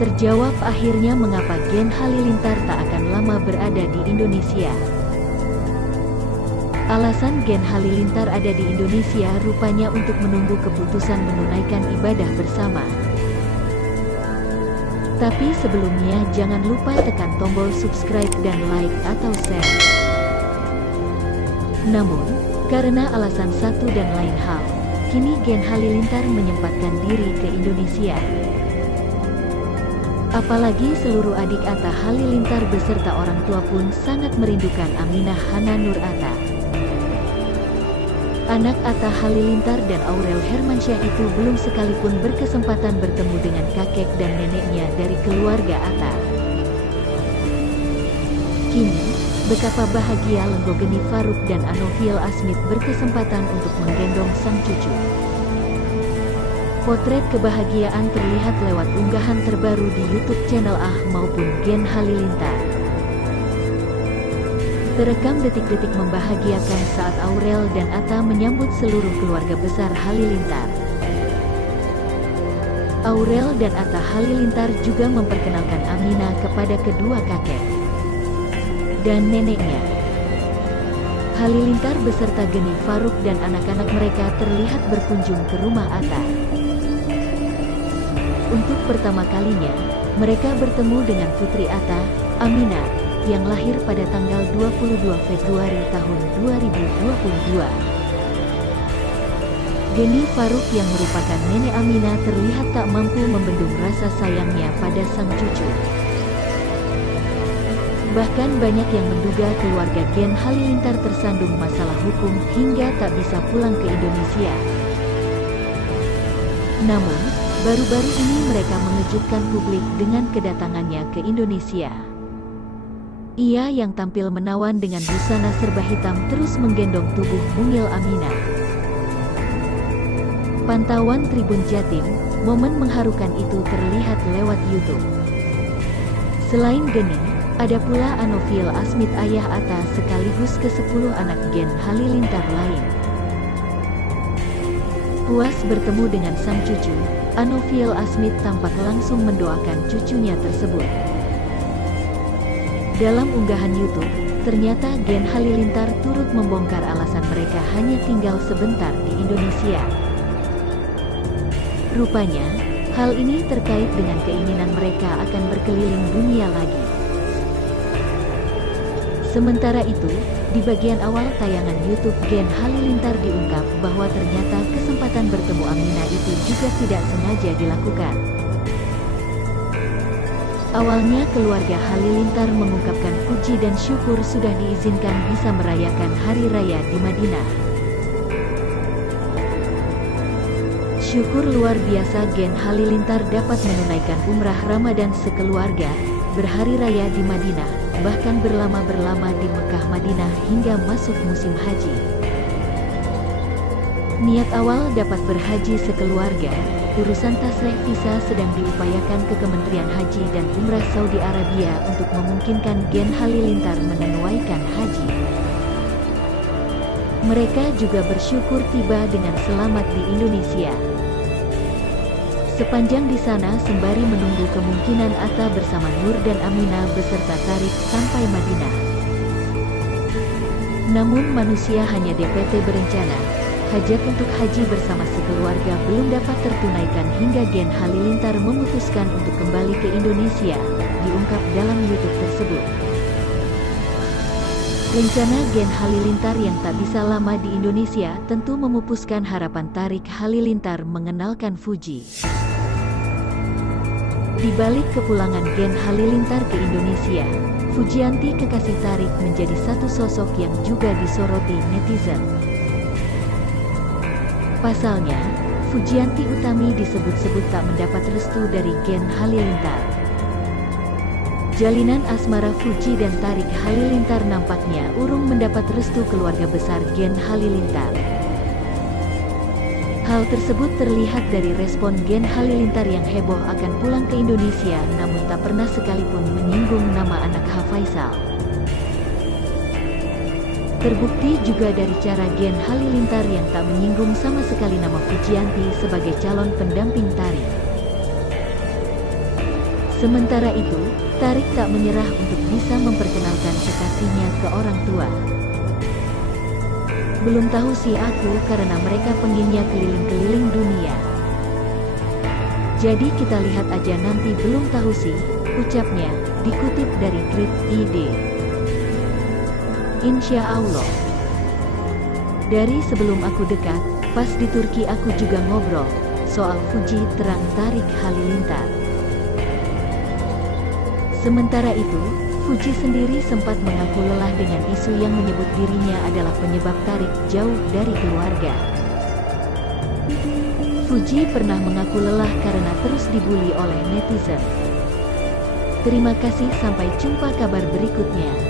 Terjawab akhirnya mengapa Gen Halilintar tak akan lama berada di Indonesia. Alasan Gen Halilintar ada di Indonesia rupanya untuk menunggu keputusan menunaikan ibadah bersama. Tapi sebelumnya jangan lupa tekan tombol subscribe dan like atau share. Namun, karena alasan satu dan lain hal, kini Gen Halilintar menyempatkan diri ke Indonesia. Apalagi seluruh adik Atta Halilintar beserta orang tua pun sangat merindukan Aminah Hana Nur Atta. Anak Atta Halilintar dan Aurel Hermansyah itu belum sekalipun berkesempatan bertemu dengan kakek dan neneknya dari keluarga Atta. Kini, betapa bahagia Lenggo Geni Faruk dan Anoviel Asmit berkesempatan untuk menggendong sang cucu. Potret kebahagiaan terlihat lewat unggahan terbaru di YouTube channel maupun Gen Halilintar. Terekam detik-detik membahagiakan saat Aurel dan Atta menyambut seluruh keluarga besar Halilintar. Aurel dan Atta Halilintar juga memperkenalkan Aminah kepada kedua kakek dan neneknya. Halilintar beserta Geni Faruk dan anak-anak mereka terlihat berkunjung ke rumah Atta. Untuk pertama kalinya, mereka bertemu dengan putri Atta, Aminah, yang lahir pada tanggal 22 Februari tahun 2022. Geni Faruk yang merupakan nenek Aminah terlihat tak mampu membendung rasa sayangnya pada sang cucu. Bahkan banyak yang menduga keluarga Gen Halilintar tersandung masalah hukum hingga tak bisa pulang ke Indonesia. Namun, baru-baru ini mereka mengejutkan publik dengan kedatangannya ke Indonesia. Ia yang tampil menawan dengan busana serba hitam terus menggendong tubuh mungil Aminah. Pantauan Tribun Jatim, momen mengharukan itu terlihat lewat YouTube. Selain Geni, ada pula Anoviel Asmit ayah Atta sekaligus ke-10 anak Gen Halilintar lain. Puas bertemu dengan sang cucu, Anoviel Asmit tampak langsung mendoakan cucunya tersebut. Dalam unggahan YouTube, ternyata Gen Halilintar turut membongkar alasan mereka hanya tinggal sebentar di Indonesia. Rupanya, hal ini terkait dengan keinginan mereka akan berkeliling dunia lagi. Sementara itu, di bagian awal tayangan YouTube Gen Halilintar diungkap bahwa ternyata kesempatan bertemu Aminah itu juga tidak sengaja dilakukan. Awalnya keluarga Halilintar mengungkapkan puji dan syukur sudah diizinkan bisa merayakan Hari Raya di Madinah. Syukur luar biasa Gen Halilintar dapat menunaikan umrah Ramadan sekeluarga, berhari raya di Madinah, bahkan berlama-berlama di Mekah Madinah hingga masuk musim haji. Niat awal dapat berhaji sekeluarga, urusan tasrih visa sedang diupayakan ke Kementerian Haji dan Umrah Saudi Arabia untuk memungkinkan Gen Halilintar menunaikan haji. Mereka juga bersyukur tiba dengan selamat di Indonesia. Sepanjang di sana sembari menunggu kemungkinan Atta bersama Nur dan Aminah beserta Tarik sampai Madinah. Namun manusia hanya DPT berencana. Hajat untuk haji bersama sekeluarga belum dapat tertunaikan hingga Gen Halilintar memutuskan untuk kembali ke Indonesia, diungkap dalam YouTube tersebut. Rencana Gen Halilintar yang tak bisa lama di Indonesia tentu memupuskan harapan Tarik Halilintar mengenalkan Fuji. Di balik kepulangan Gen Halilintar ke Indonesia, Fujianti kekasih Tarik menjadi satu sosok yang juga disoroti netizen. Pasalnya, Fujianti Utami disebut-sebut tak mendapat restu dari Gen Halilintar. Jalinan asmara Fuji dan Tarik Halilintar nampaknya urung mendapat restu keluarga besar Gen Halilintar. Hal tersebut terlihat dari respon Gen Halilintar yang heboh akan pulang ke Indonesia namun tak pernah sekalipun menyinggung nama anak Faisal. Terbukti juga dari cara Gen Halilintar yang tak menyinggung sama sekali nama Fujianti sebagai calon pendamping Tarik. Sementara itu, Tarik tak menyerah untuk bisa memperkenalkan kekasihnya ke orang tua. Belum tahu sih aku karena mereka pengennya keliling-keliling dunia. Jadi kita lihat aja nanti, belum tahu sih, ucapnya, dikutip dari Grid.id. Insya Allah. Dari sebelum aku dekat, pas di Turki aku juga ngobrol soal Fuji, terang Tarik Halilintar. Sementara itu, Fuji sendiri sempat mengaku lelah dengan isu yang menyebut dirinya adalah penyebab Tarik jauh dari keluarga. Fuji pernah mengaku lelah karena terus dibully oleh netizen. Terima kasih, sampai jumpa kabar berikutnya.